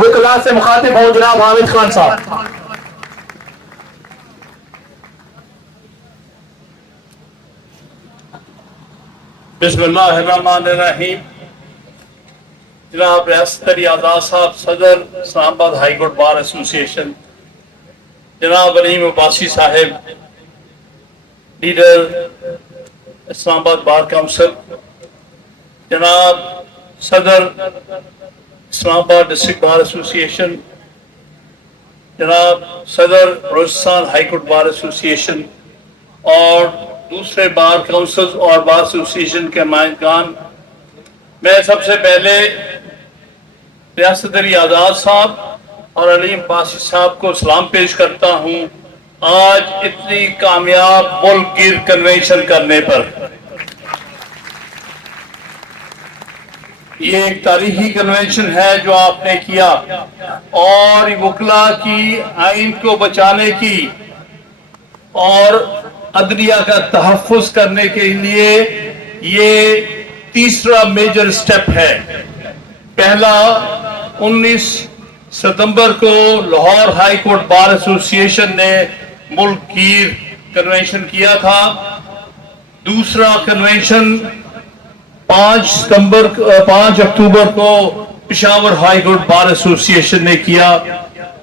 वकला से मुखातिब हूँ जनाब हामिद खान साहब। बिस्मिल्लाहिर्रहमानिर्रहीम। जनाब रियासत अली आज़ाद साहब सदर Islamabad high court bar association, जनाब अलीम अब्बासी साहब लीडर इस्लामाबाद बार काउंसिल, जनाब सदर इस्लामाबाद डिस्ट्रिक्ट बार एसोसिएशन, जनाब सदर Balochistan high court bar association और दूसरे बार काउंसिल और बार एसोसिएशन के नुमाइंदगान, मैं सबसे पहले रियासत अली आज़ाद साहब और अलीम अब्बासी साहब को सलाम पेश करता हूँ आज इतनी कामयाब मुल्क गिर कन्वेंशन करने पर। ये एक तारीखी कन्वेंशन है जो आपने किया और वकला की आइन को बचाने की और अदलिया का तहफ़्फ़ुज़ करने के लिए ये तीसरा मेजर स्टेप है। पहला 19 सितंबर को Lahore high court bar association ने मुल्क गिर कन्वेंशन किया था। दूसरा कन्वेंशन 5 अक्टूबर को Peshawar high court bar association ने किया,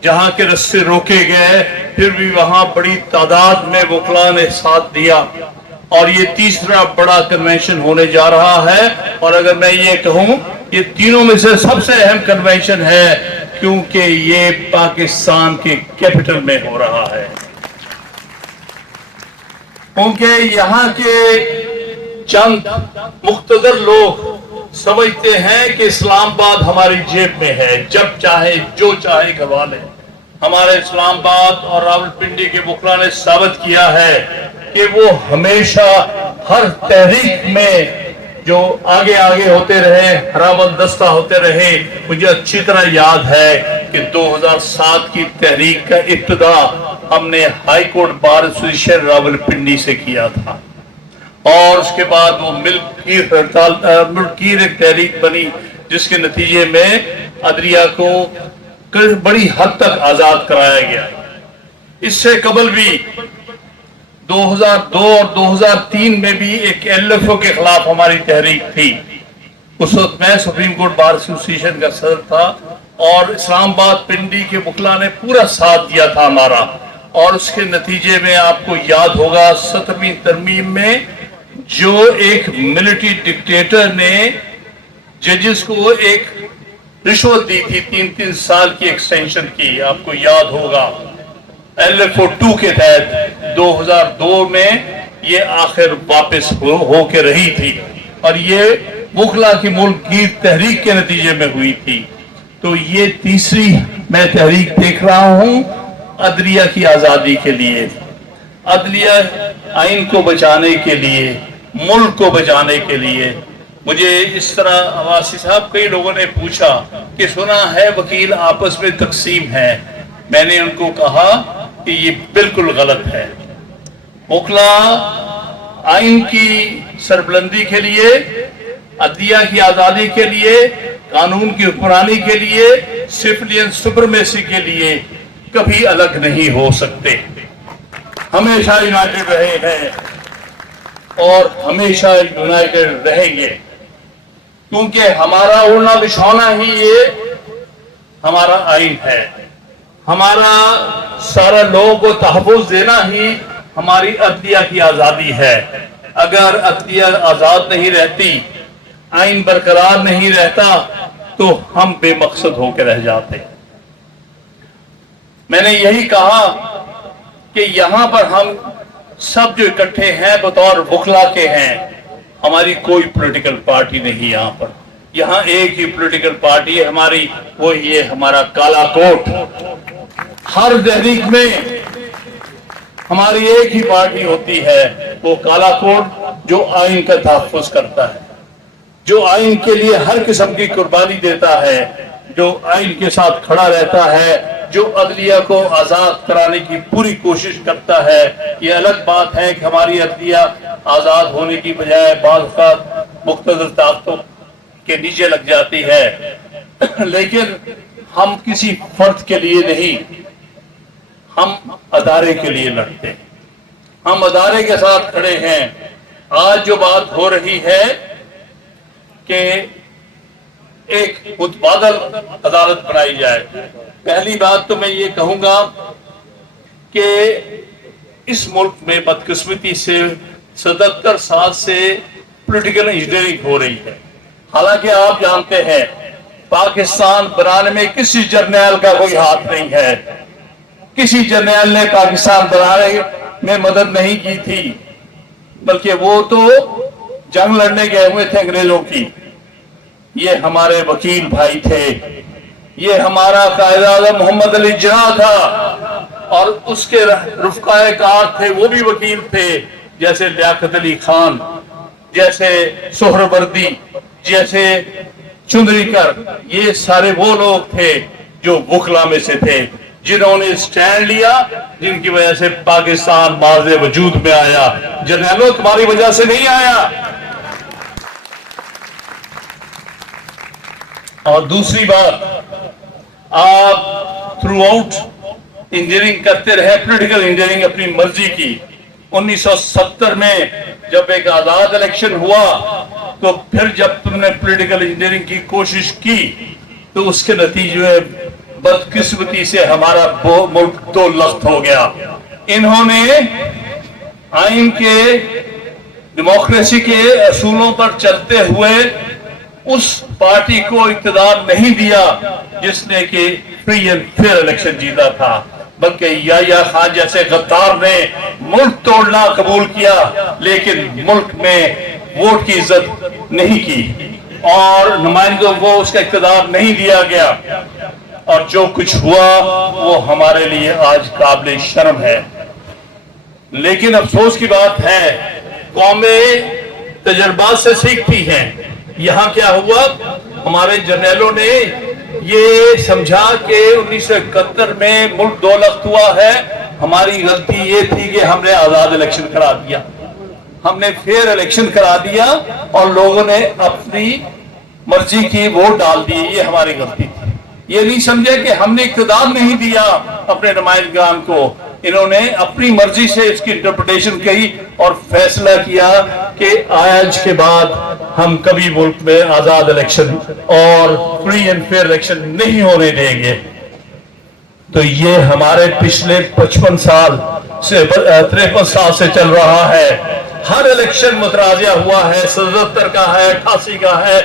जहां के रस्ते रोके गए, फिर भी वहां बड़ी तादाद में वकला ने साथ दिया और ये तीसरा बड़ा कन्वेंशन होने जा रहा है। और अगर मैं ये कहूं ये तीनों में से सबसे अहम कन्वेंशन है क्योंकि ये पाकिस्तान के कैपिटल में हो रहा है, क्योंकि यहाँ के चंद मुख्तदर लोग समझते हैं कि इस्लामाबाद हमारी जेब में है, जब चाहे जो चाहे करवा ले। हमारे इस्लामाबाद और रावलपिंडी के वकला ने साबित किया है कि वो हमेशा हर तहरीक में जो आगे आगे होते रहे, हराबंद दस्ता होते रहे। मुझे अच्छी तरह याद है कि 2007 की तहरीक का इब्तिदा हमने high court bar association Rawalpindi से किया था और उसके बाद वो मिल्क कीर एक तहरीक बनी जिसके नतीजे में अदलिया को बड़ी हद तक आजाद कराया गया। इससे कबल भी 2002 और 2003 में भी एक LFO के खिलाफ हमारी तहरीक थी। उस वक्त मैं सुप्रीम कोर्ट बार एसोसिएशन का सदर था और इस्लामाबाद पिंडी के वकला ने पूरा साथ दिया था हमारा, और उसके नतीजे में आपको याद होगा 17वीं तरमीम में जो एक मिलिट्री डिक्टेटर ने जजेस को एक रिश्वत दी थी 3-3 साल की एक्सटेंशन की, आपको याद होगा LFO 2 के तहत 2002 में ये आखिर वापस हो के रही थी और ये वकला की मुल्क की तहरीक के नतीजे में हुई थी। तो ये तीसरी मैं तहरीक देख रहा हूं अदलिया की आजादी के लिए, अदलिया आइन को बचाने के लिए, मुल्क को बचाने के लिए। मुझे इस तरह अब्बासी साहब कई लोगों ने पूछा कि सुना है वकील आपस में तकसीम है। मैंने उनको कहा कि ये बिल्कुल गलत है। वकला आइन की सरबलंदी के लिए, अदलिया की आजादी के लिए, कानून की हुक्मरानी के लिए, सिविलियन सुपरमेसी के लिए कभी अलग नहीं हो सकते। हमेशा यूनाइटेड रहे हैं और हमेशा यूनाइटेड रहेंगे, क्योंकि हमारा उड़ना बिछौना ही ये हमारा आइन है। हमारा सारा लोगों को तहफ़्फ़ुज़ देना ही हमारी अदलिया की आज़ादी है। अगर अदलिया आज़ाद नहीं रहती, आइन बरकरार नहीं रहता, तो हम बेमकसद होकर रह जाते। मैंने यही कहा कि यहाँ पर हम सब जो इकट्ठे हैं बतौर वकला के हैं, हमारी कोई पॉलिटिकल पार्टी नहीं यहाँ पर। यहाँ एक ही पॉलिटिकल पार्टी है हमारी, वो ये हमारा काला कोट। हर तहरीक में हमारी एक ही पार्टी होती है, वो काला कोट, जो आइन का तहफ़्फ़ुज़ करता है, जो आइन के लिए हर किस्म की कुर्बानी देता है, जो आइन के साथ खड़ा रहता है, जो अदलिया को आजाद कराने की पूरी कोशिश करता है। ये अलग बात है कि हमारी अदलिया आजाद होने की बजाय बाज़ मुख्तलिफ ताकतों के नीचे लग जाती है, लेकिन हम किसी फर्द के लिए नहीं, हम अदारे के लिए लड़ते हैं, हम अदारे के साथ खड़े हैं। आज जो बात हो रही है कि एक मुतबादल अदालत बनाई जाए, पहली बात तो मैं ये कहूंगा कि इस मुल्क में बदकिस्मती से 77 साल से पॉलिटिकल इंजीनियरिंग हो रही है। हालांकि आप जानते हैं पाकिस्तान बनाने में किसी जर्नैल का कोई हाथ नहीं है, किसी जर्नैल ने पाकिस्तान बनाने में मदद नहीं की थी, बल्कि वो तो जंग लड़ने गए हुए थे अंग्रेजों की। ये हमारे वकील भाई थे, ये हमारा कायद-ए-आज़म मोहम्मद अली जिन्ना था और उसके रुफ़क़ाए कार थे, वो भी वकील थे, जैसे लियाकत अली खान, जैसे सोहरावर्दी, जैसे चुंदरीकर। ये सारे वो लोग थे जो वकला में से थे, जिन्होंने स्टैंड लिया, जिनकी वजह से पाकिस्तान माज़े वजूद में आया। जर्नैलों तुम्हारी वजह से नहीं आया। और दूसरी बात, आप थ्रू आउट इंजीनियरिंग करते रहे, पॉलिटिकल इंजीनियरिंग अपनी मर्जी की। 1970 में जब एक आजाद इलेक्शन हुआ तो फिर जब तुमने पॉलिटिकल इंजीनियरिंग की कोशिश की तो उसके नतीजे में बदकिस्मती से हमारा मुल्क दो लख्त हो गया। इन्होंने आइन के, डेमोक्रेसी के असूलों पर चलते हुए उस पार्टी को इक़्तिदार नहीं दिया जिसने कि फ्री एंड फेयर इलेक्शन जीता था, बल्कि याह्या खान जैसे गद्दार ने मुल्क तोड़ना कबूल किया, लेकिन मुल्क में वोट की इज्जत नहीं की और नुमाइंदों को उसका इक़्तिदार नहीं दिया गया। और जो कुछ हुआ वो हमारे लिए आज काबिल शर्म है। लेकिन अफसोस की बात है, कौमें तजर्बात से सीखती हैं। यहाँ क्या हुआ, हमारे जर्नैलों ने ये समझा कि 1971 में मुल्क दो लख्त हुआ है, हमारी गलती ये थी कि हमने आजाद इलेक्शन करा दिया, हमने फेयर इलेक्शन करा दिया और लोगों ने अपनी मर्जी की वोट डाल दी, ये हमारी गलती थी। ये नहीं समझे कि हमने इक़्तिदार नहीं दिया अपने नुमाइंदगान को, इन्होंने अपनी मर्जी से इसकी इंटरप्रिटेशन कही और फैसला किया कि आज के बाद हम कभी मुल्क में आजाद इलेक्शन और फ्री एंड फेयर इलेक्शन नहीं होने देंगे। तो ये हमारे पिछले 55 साल से 53 साल से चल रहा है। हर इलेक्शन मुतराजिया हुआ है, 77 का है, 88 का है,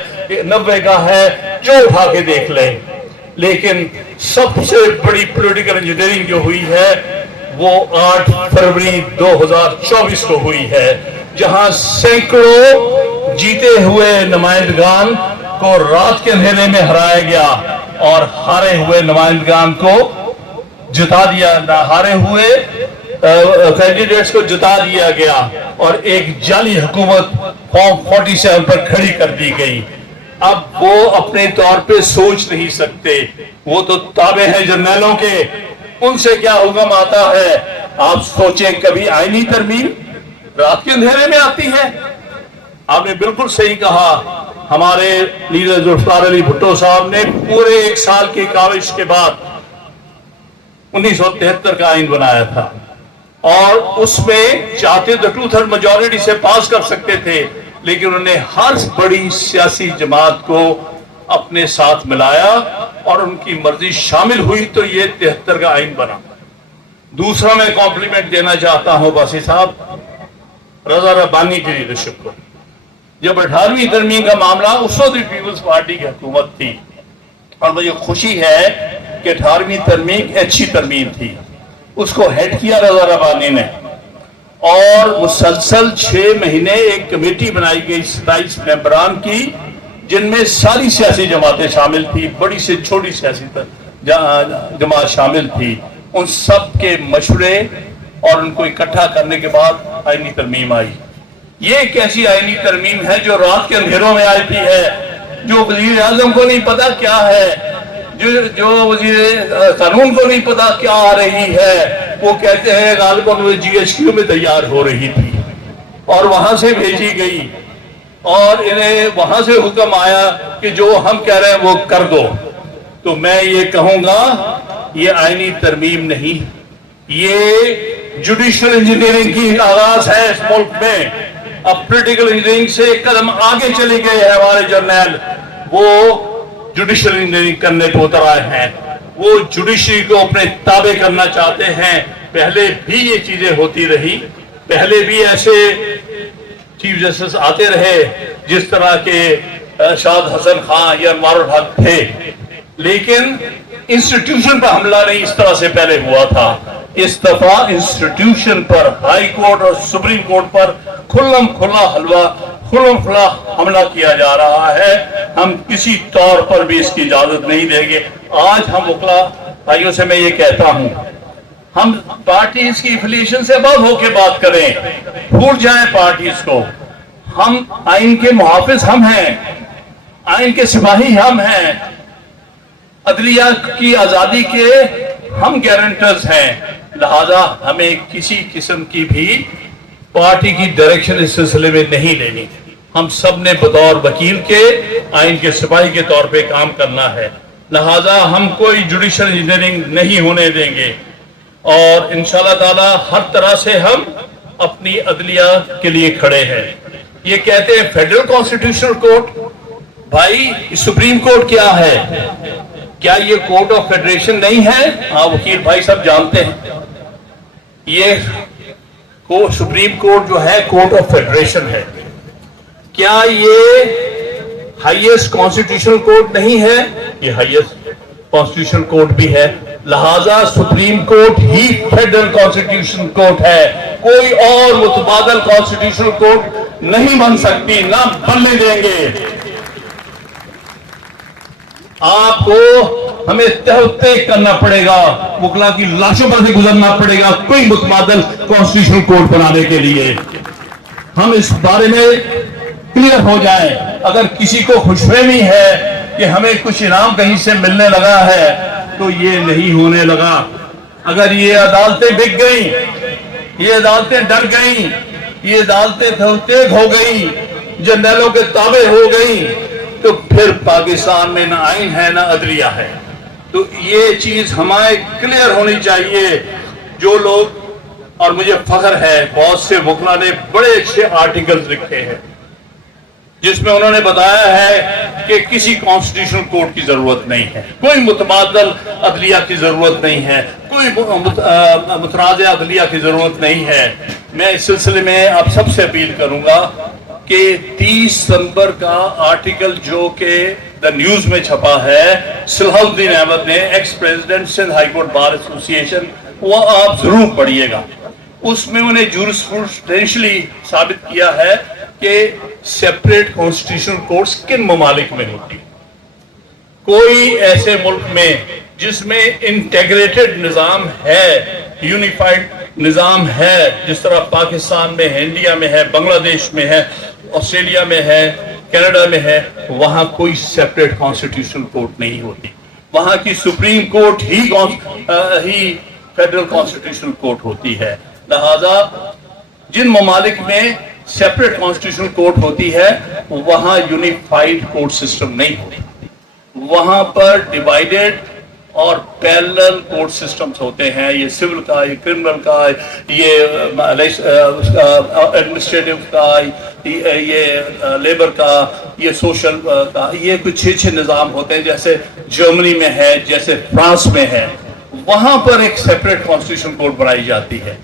90 का है, जो उठा के देख लें। लेकिन सबसे बड़ी पॉलिटिकल इंजीनियरिंग जो हुई है वो 8 फरवरी 2024 को हुई है, जहां सैकड़ों जीते हुए नुमाइंदगान को रात के अंधेरे में हराया गया और हारे हुए नुमाइंदगान को जिता दिया, हारे हुए कैंडिडेट्स को जिता दिया गया और एक जाली हुकूमत फॉर्म 47 पर खड़ी कर दी गई। अब वो अपने तौर पे सोच नहीं सकते, वो तो ताबे हैं जर्नैलों के, उनसे क्या हुक्म आता है। आप सोचें, कभी आईनी तरमीम रात के अंधेरे में आती है? आपने बिल्कुल सही कहा, हमारे लीडर जुल्फिकार अली भुट्टो साहब ने पूरे 1 साल की काविश के बाद 1973 का आइन बनाया था और उसमें चाहते तो 2/3 मेजॉरिटी से पास कर सकते थे, लेकिन उन्होंने हर बड़ी सियासी जमात को अपने साथ मिलाया और उनकी मर्जी शामिल हुई तो ये 73 का आइन बना। दूसरा मैं कॉम्प्लीमेंट देना चाहता हूं बासी साहब, रजा रब्बानी की लीडरशिप को। जब 18वीं तरमीम का मामला, उस वक्त भी पीपल्स पार्टी की हुकूमत थी और मुझे खुशी है कि 18वीं तरमीम अच्छी तरमीम थी, उसको हेड किया रजा रब्बानी ने और मुसलसल 6 महीने एक कमेटी बनाई गई 27 मेंबरान की, जिनमें सारी सियासी जमातें शामिल थी, बड़ी से छोटी सियासी जमात शामिल थी। उन सब के मशवरे और उनको इकट्ठा करने के बाद आईनी तरमीम आई। ये एक ऐसी आईनी तरमीम है जो रात के अंधेरों में आती है, जो वजीर आजम को नहीं पता क्या है, जो वजीर कानून को नहीं पता क्या आ रही है। वो कहते हैं गालिबन वो GHQ में तैयार हो रही थी और वहां से भेजी गई और इन्हें वहां से हुक्म आया कि जो हम कह रहे हैं वो कर दो। تو میں یہ کہوں گا یہ آئینی ترمیم نہیں، یہ جوڈیشل انجینئرنگ کی آغاز ہے اس ملک میں۔ اب پولیٹیکل انجینئرنگ سے ایک قدم آگے چلے گئے ہیں ہمارے جرنیل، وہ جوڈیشل انجینئرنگ کرنے کو اتر آئے ہیں، وہ جوڈیشری کو اپنے تابع کرنا چاہتے ہیں۔ پہلے بھی یہ چیزیں ہوتی رہی، پہلے بھی ایسے چیف جسٹس آتے رہے جس طرح کے شاد حسن خان یا انوار الحق تھے، لیکن انسٹیٹیوشن پر حملہ نہیں اس طرح سے پہلے ہوا تھا۔ اس دفعہ انسٹیٹیوشن پر، ہائی کورٹ اور سپریم کورٹ پر کھلم کھلا حملہ کیا جا رہا ہے۔ ہم کسی طور پر بھی اس کی اجازت نہیں دیں گے۔ آج ہم وکلا بھائیوں سے میں یہ کہتا ہوں، ہم پارٹیز کی افیلیشن سے بعد ہو کے بات کریں، بھول جائیں پارٹیز کو۔ ہم آئین کے محافظ ہم ہیں، آئین کے سپاہی ہم ہیں، عدلیہ کی آزادی کے ہم گارنٹرز ہیں، لہذا ہمیں کسی قسم کی بھی پارٹی کی ڈائریکشن اس سلسلے میں نہیں لینی۔ ہم سب نے بطور وکیل کے، آئین کے سپاہی کے طور پہ کام کرنا ہے، لہذا ہم کوئی جوڈیشل انجینئرنگ نہیں ہونے دیں گے، اور انشاءاللہ تعالی ہر طرح سے ہم اپنی عدلیہ کے لیے کھڑے ہیں۔ یہ کہتے ہیں فیڈرل کانسٹیٹیوشنل کورٹ، بھائی سپریم کورٹ کیا ہے؟ کیا یہ کورٹ آف فیڈریشن نہیں ہے؟ ہاں وکیل بھائی سب جانتے ہیں، یہ سپریم کورٹ جو ہے کورٹ آف فیڈریشن ہے۔ کیا یہ ہائیسٹ کانسٹیٹیوشنل کورٹ نہیں ہے؟ یہ ہائیسٹ کانسٹیٹیوشنل کورٹ بھی ہے، لہذا سپریم کورٹ ہی فیڈرل کانسٹیٹیوشنل کورٹ ہے، کوئی اور متبادل کانسٹیٹیوشنل کورٹ نہیں بن سکتی، نہ بننے دیں گے۔ آپ کو ہمیں تحقیق کرنا پڑے گا، وکلا کی لاشوں پر سے گزرنا پڑے گا کوئی متبادل کانسٹیٹیوشنل کورٹ بنانے کے لیے۔ ہم اس بارے میں کلیئر ہو جائیں۔ اگر کسی کو خوش فہمی ہے کہ ہمیں کچھ انعام کہیں سے ملنے لگا ہے تو یہ نہیں ہونے لگا۔ اگر یہ عدالتیں بک گئیں، یہ عدالتیں ڈر گئیں، یہ عدالتیں تحقیق ہو گئیں، جرنیلوں کے تابع ہو گئیں، تو پھر پاکستان میں نہ آئین ہے نہ عدلیہ ہے۔ تو یہ چیز ہمیں کلیئر ہونی چاہیے۔ جو لوگ، اور مجھے فخر ہے بہت سے وکلا نے بڑے اچھے آرٹیکلز لکھے ہیں جس میں انہوں نے بتایا ہے کہ کسی کانسٹیٹیوشنل کورٹ کی ضرورت نہیں ہے، کوئی متبادل عدلیہ کی ضرورت نہیں ہے، کوئی متنازع عدلیہ کی ضرورت نہیں ہے۔ میں اس سلسلے میں آپ سب سے اپیل کروں گا کہ 30 ستمبر کا آرٹیکل جو کہ دا نیوز میں چھپا ہے، صلاح الدین احمد نے، x president Sindh high court bar ایسوسی ایشن، وہ آپ ضرور پڑھیے گا۔ اس میں انہیں جورسپروڈینشلی ثابت کیا ہے کہ سیپریٹ کانسٹیٹیوشنل کورٹس کن ممالک میں ہوتی۔ کوئی ایسے ملک میں جس میں انٹیگریٹڈ نظام ہے، یونیفائڈ نظام ہے، جس طرح پاکستان میں ہے، انڈیا میں ہے، بنگلہ دیش میں ہے، آسٹریلیا میں ہے، کینیڈا میں ہے، وہاں کوئی سیپریٹ کانسٹیٹیوشنل کورٹ نہیں ہوتی۔ وہاں کی سپریم کورٹ ہی فیڈرل کانسٹیٹیوشنل کورٹ ہوتی ہے۔ لہذا جن ممالک میں سیپریٹ کانسٹیٹیوشنل کورٹ ہوتی ہے وہاں یونیفائڈ کورٹ سسٹم نہیں ہوتی، وہاں پر ڈیوائیڈڈ اور پیرلل کورٹ سسٹمز ہوتے ہیں، یہ سول کا، یہ کرمنل کا، یہ ایڈمنسٹریٹو کا، یہ لیبر کا، یہ سوشل کا، یہ کچھ 6 نظام ہوتے ہیں جیسے جرمنی میں ہے، جیسے فرانس میں ہے۔ وہاں پر ایک سیپریٹ کانسٹیٹیوشن کورٹ بنائی جاتی ہے۔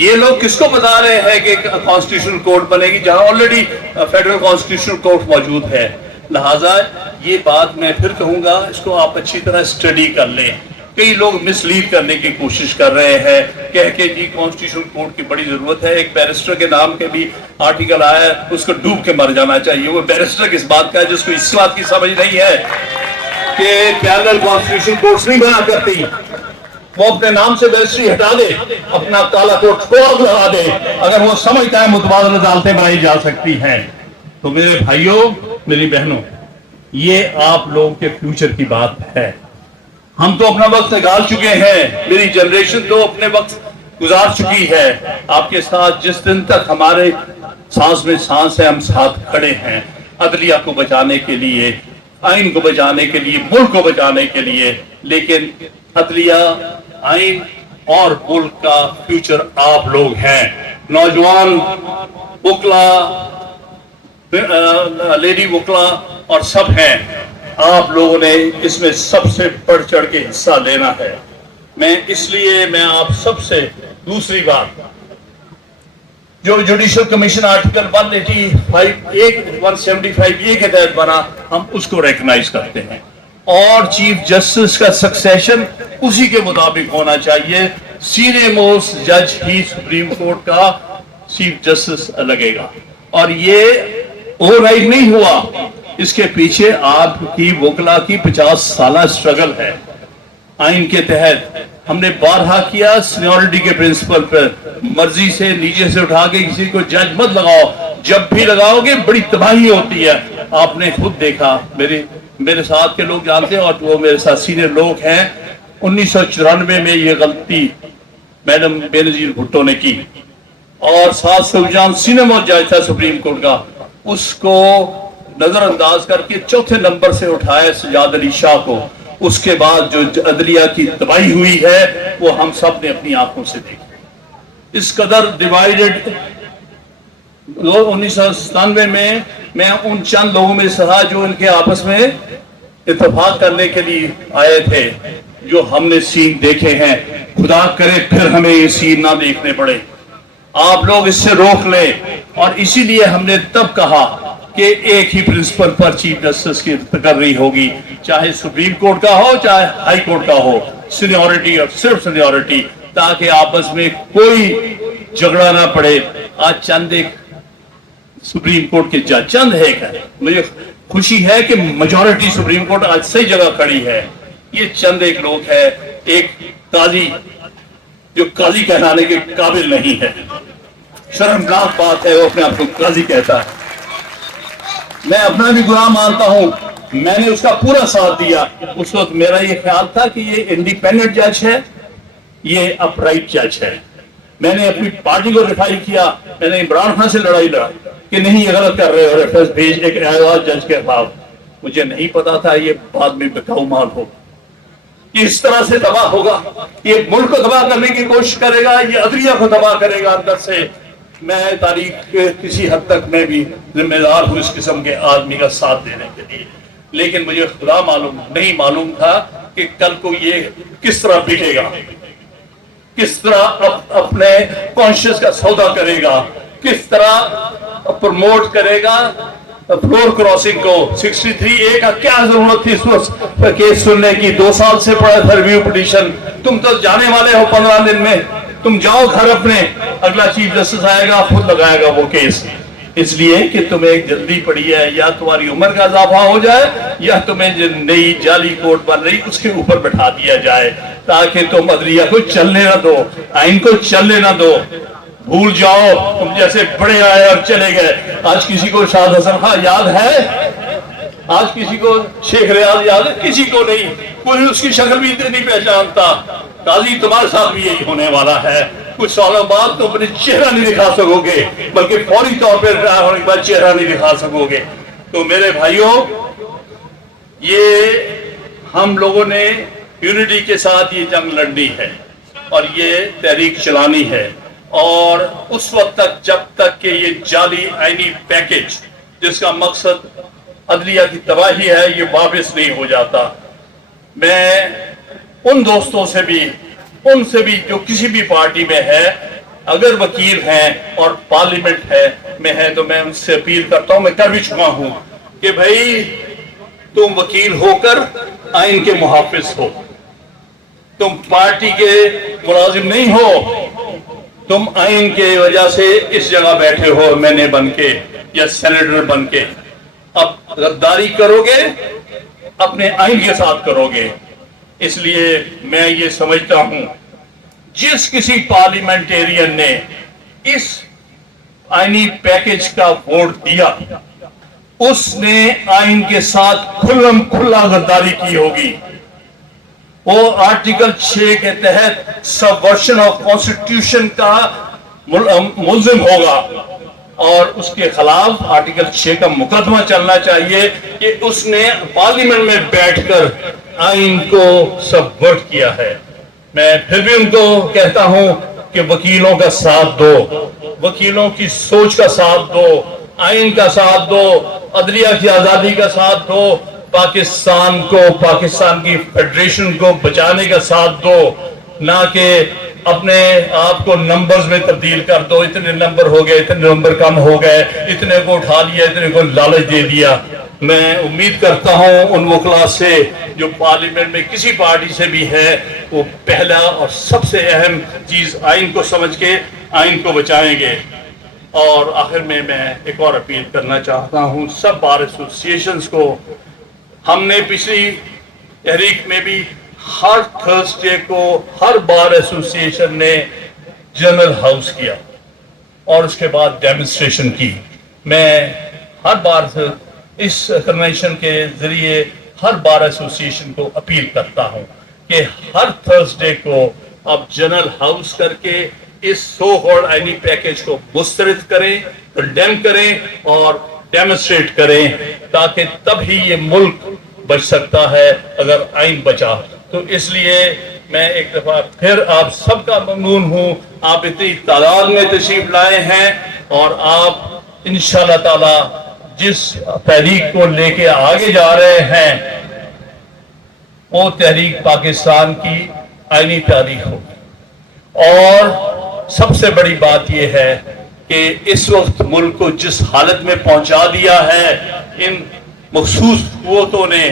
یہ لوگ کس کو بتا رہے ہیں کہ کانسٹیٹیوشنل کورٹ بنے گی جہاں آلریڈی فیڈرل کانسٹیٹیوشنل کورٹ موجود ہے؟ لہٰذا یہ بات میں پھر کہوں گا، اس کو آپ اچھی طرح اسٹڈی کر لیں۔ کئی لوگ مس لیڈ کرنے کی کوشش کر رہے ہیں، کہہ کہ جی کانسٹیٹیوشنل کورٹ کی بڑی ضرورت ہے۔ ایک بیرسٹر کے نام کے بھی آرٹیکل آیا ہے، اس کو ڈوب کے مر جانا چاہیے۔ وہ بیرسٹر کس بات کا ہے جس کو اس بات کی سمجھ نہیں ہے کہ پیرلل کانسٹیٹیوشنل کورٹس نہیں بنا کرتی؟ وہ اپنے نام سے بیرسٹری ہٹا دے، اپنا کالا کوٹ کوٹ لگا دے، اگر وہ سمجھتا ہے متبادل عدالتیں بنائی جا سکتی ہیں۔ تو میرے بھائیوں، میری بہنوں، یہ آپ لوگوں کے فیوچر کی بات ہے۔ ہم تو اپنا وقت نکال چکے ہیں، میری جنریشن تو اپنے وقت گزار چکی ہے۔ آپ کے ساتھ جس دن تک ہمارے سانس میں سانس ہے ہم ساتھ کھڑے ہیں عدلیہ کو بچانے کے لیے، आइन को बचाने के लिए, मुल्क को बचाने के लिए, लेकिन अदलिया, आइन और मुल्क का फ्यूचर आप लोग हैं। नौजवान वकला, लेडी वकला और सब हैं, आप लोगों ने इसमें सबसे बढ़ चढ़ के हिस्सा लेना है। मैं आप सबसे दूसरी बात, जो जुडिशल कमीशन आर्टिकल 175A के तहत बना, हम उसको रिकॉग्नाइज करते हैं और चीफ जस्टिस का सक्सेशन उसी के मुताबिक होना चाहिए। सीनियर मोस्ट जज ही सुप्रीम कोर्ट का चीफ जस्टिस लगेगा और ये ओवरराइट नहीं हुआ, इसके पीछे आपकी वकला की 50 साल स्ट्रगल है। आइन के तहत हमने बारहा किया, सीनियरिटी के प्रिंसिपल पर मर्जी से नीचे से उठा के किसी को जज मत लगाओ, जब भी लगाओगे बड़ी तबाही होती है। आपने खुद देखा, मेरे साथ के लोग जानते हैं और वो मेरे साथ सीनियर लोग हैं, 1994 में ये गलती मैडम बेनजीर भुट्टो ने की और साथ सऊजान सीनियर जज था सुप्रीम कोर्ट का, उसको नजरअंदाज करके चौथे नंबर से उठाया सजाद अली शाह को। उसके बाद जो अदलिया की तबाही हुई है वो हम सब ने अपनी आंखों से देखी। इस कदर डिवाइडेड 1997 में मैं उन चंद लोगों में से था जो इनके आपस में इत्तेफाक करने के लिए आए थे। जो हमने सीन देखे हैं, खुदा करे फिर हमें ये सीन ना देखने पड़े। आप लोग इससे रोक लें और इसीलिए हमने तब कहा कि एक ही प्रिंसिपल पर चीफ जस्टिस की तकर्री होगी, चाहे सुप्रीम कोर्ट का हो चाहे हाई कोर्ट का हो, सीनियरिटी और सिर्फ सीनियरिटी, ताकि आपस में कोई झगड़ा ना पड़े। आज चंद एक सुप्रीम कोर्ट के जज, चंद है, मुझे खुशी है कि मेजॉरिटी सुप्रीम कोर्ट आज सही जगह खड़ी है। ये चंद एक लोग है, एक काजी जो काजी कहलाने के काबिल नहीं है, शर्मनाक बात है वो अपने आप को काजी कहता है। मैं अपना भी गुनाह मानता हूं, मैंने उसका पूरा साथ दिया। उस वक्त मेरा ये ख्याल था कि ये इंडिपेंडेंट जज है, ये अपराइट जज है। मैंने अपनी पार्टी को रिफाई किया, मैंने इमरान खान से लड़ाई लड़ा कि नहीं ये गलत कर रहे हो, रेफरेंस भेज एक एजाज जज के खिलाफ। मुझे नहीं पता था ये बाद में बिकाऊ माल हो, ये इस तरह से तबाह होगा, ये मुल्क को तबाह करने की कोशिश करेगा, ये अदलिया को तबाह करेगा अंदर से। मैं तारीख के किसी हद तक मैं भी जिम्मेदार हूं इस किस्म के आदमी का साथ देने के लिए, लेकिन मुझे खुदा नहीं मालूम था कि कल को ये किस तरह बिकेगा, किस तरह अपने कॉन्शियस का सौदा करेगा, किस तरह प्रमोट करेगा फ्लोर क्रॉसिंग को। 63A का क्या जरूरत थी इस केस सुनने की? 2 साल से पड़ा था रिव्यू पिटीशन। तुम तो जाने वाले हो 15 दिन में, तुम जाओ घर अपने, अगला चीफ जस्टिस आएगा खुद लगाएगा वो केस। इसलिए कि तुम्हें एक जल्दी पड़ी है, या तुम्हारी उम्र का इजाफा हो जाए या तुम्हें जो नई जाली कोर्ट बन रही उसके ऊपर बैठा दिया जाए, ताकि तुम अदलिया को चलने ना दो, आइन को चलने ना दो। भूल जाओ तुम जैसे बड़े आए और चले गए। आज किसी को शाद हसन खान याद है? आज किसी को शेख रियाज याद है? किसी को नहीं, कोई उसकी शक्ल भी नहीं पहचानता। काजी तुम्हारे साथ भी यही होने वाला है। कुछ सालों बाद तुम अपने चेहरा नहीं दिखा सकोगे, बल्कि फौरी तौर पर रिटायर होने के बाद चेहरा नहीं दिखा सकोगे। तो मेरे भाइयों, ये हम लोगों ने यूनिटी के साथ ये जंग लड़नी है और ये तहरीक चलानी है, और उस वक्त तक जब तक कि ये जाली आईनी पैकेज जिसका मकसद अदलिया की तबाही है ये वापस नहीं हो जाता। मैं उन दोस्तों से भी, उनसे भी जो किसी भी पार्टी में है, अगर वकील हैं और पार्लियामेंट है में है, तो मैं उनसे अपील करता हूं, मैं कर भी चुका हूं कि भाई तुम वकील होकर आइन के मुहाफिज हो, तुम पार्टी के मुलाजिम नहीं हो, तुम आइन के वजह से इस जगह बैठे हो मैंने बन के या सेनेटर बन के। अब गद्दारी करोगे अपने आइन के साथ करोगे। इसलिए मैं ये समझता हूं जिस किसी पार्लियामेंटेरियन ने इस आईनी पैकेज का वोट दिया उसने आइन के साथ खुल्लम खुल्ला गद्दारी की होगी। वो आर्टिकल 6 के तहत सबवर्शन ऑफ कॉन्स्टिट्यूशन का मुल्जिम होगा। اور اس کے خلاف آرٹیکل 6 کا مقدمہ چلنا چاہیے کہ اس نے پارلیمنٹ میں بیٹھ کر آئین کو سبورٹ کیا ہے۔ میں پھر بھی ان کو کہتا ہوں کہ وکیلوں کا ساتھ دو، وکیلوں کی سوچ کا ساتھ دو، آئین کا ساتھ دو، عدلیہ کی آزادی کا ساتھ دو، پاکستان کو، پاکستان کی فیڈریشن کو بچانے کا ساتھ دو، نہ کہ اپنے آپ کو نمبرز میں تبدیل کر دو، اتنے نمبر ہو گئے، اتنے نمبر کم ہو گئے، اتنے کو اٹھا لیا، اتنے کو لالچ دے دیا۔ میں امید کرتا ہوں ان وکلاء سے جو پارلیمنٹ میں کسی پارٹی سے بھی ہے، وہ پہلا اور سب سے اہم چیز آئین کو سمجھ کے آئین کو بچائیں گے۔ اور آخر میں ایک اور اپیل کرنا چاہتا ہوں سب بار ایسوسیشنز کو۔ ہم نے پچھلی تحریک میں بھی ہر تھرسڈے کو ہر بار ایسوسیشن نے جنرل ہاؤس کیا اور اس کے بعد ڈیمونسٹریشن کی۔ میں ہر بار اس کنونشن کے ذریعے ہر بار ایسوسیشن کو اپیل کرتا ہوں کہ ہر تھرسڈے کو آپ جنرل ہاؤس کر کے اس سو کالڈ آئینی پیکج کو مسترد کریں، کنڈیم کریں اور ڈیمونسٹریٹ کریں، تاکہ تب ہی یہ ملک بچ سکتا ہے اگر آئین بچا۔ تو اس لیے میں ایک دفعہ پھر آپ سب کا ممنون ہوں، آپ اتنی تعداد میں تشریف لائے ہیں اور آپ انشاءاللہ تعالی جس تحریک کو لے کے آگے جا رہے ہیں وہ تحریک پاکستان کی آئینی تاریخ ہوگی۔ اور سب سے بڑی بات یہ ہے کہ اس وقت ملک کو جس حالت میں پہنچا دیا ہے ان مخصوص قوتوں نے،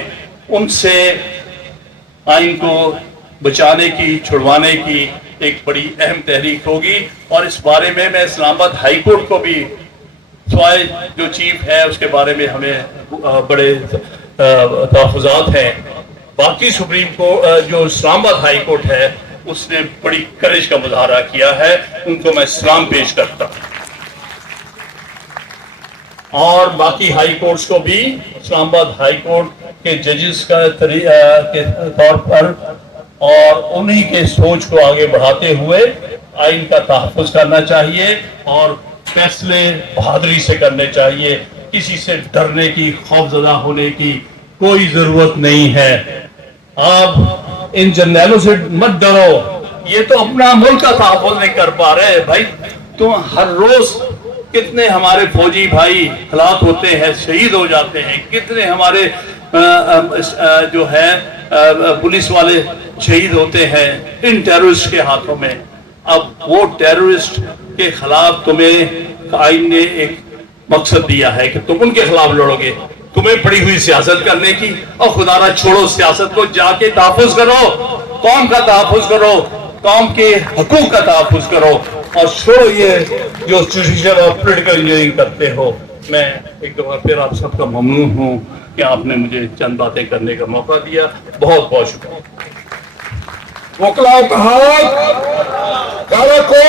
ان سے آئین کو بچانے کی، چھڑوانے کی ایک بڑی اہم تحریک ہوگی۔ اور اس بارے میں اسلام آباد ہائی کورٹ کو بھی، سوائے جو چیف ہے اس کے بارے میں ہمیں بڑے تحفظات ہیں، باقی سپریم کورٹ جو اسلام آباد ہائی کورٹ ہے اس نے بڑی کرج کا مظاہرہ کیا ہے، ان کو میں سلام پیش کرتا ہوں۔ اور باقی ہائی کورٹس کو بھی اسلام آباد ہائی کورٹ کے ججز کے طور پر اور انہی کے سوچ کو آگے بڑھاتے ہوئے آئین کا تحفظ کرنا چاہیے اور فیصلے بہادری سے کرنے چاہیے۔ کسی سے ڈرنے کی، خوفزدہ ہونے کی کوئی ضرورت نہیں ہے۔ آپ ان جرنیلوں سے مت ڈرو، یہ تو اپنا ملک کا تحفظ نہیں کر پا رہے بھائی۔ تو ہر روز کتنے ہمارے فوجی بھائی ہلاک ہوتے ہیں، شہید ہو جاتے ہیں، کتنے ہمارے جو ہے پولیس والے شہید ہوتے ہیں ان ٹیررسٹ کے ہاتھوں میں۔ اب وہ ٹیررسٹ کے خلاف تمہیں آئین نے ایک مقصد دیا ہے کہ تم ان کے خلاف لڑو گے، تمہیں پڑی ہوئی سیاست کرنے کی۔ اور خدا نہ چھوڑو سیاست کو، جا کے تحفظ کرو، قوم کا تحفظ کرو، قوم کے حقوق کا تحفظ کرو، اور چھوڑو یہ جو جوڈیشل اور پولیٹیکل انجینئرنگ کرتے ہو۔ میں ایک دفعہ پھر آپ سب کا ممنون ہوں کہ آپ نے مجھے چند باتیں کرنے کا موقع دیا۔ بہت بہت شکریہ۔ وکلاء کا حق کو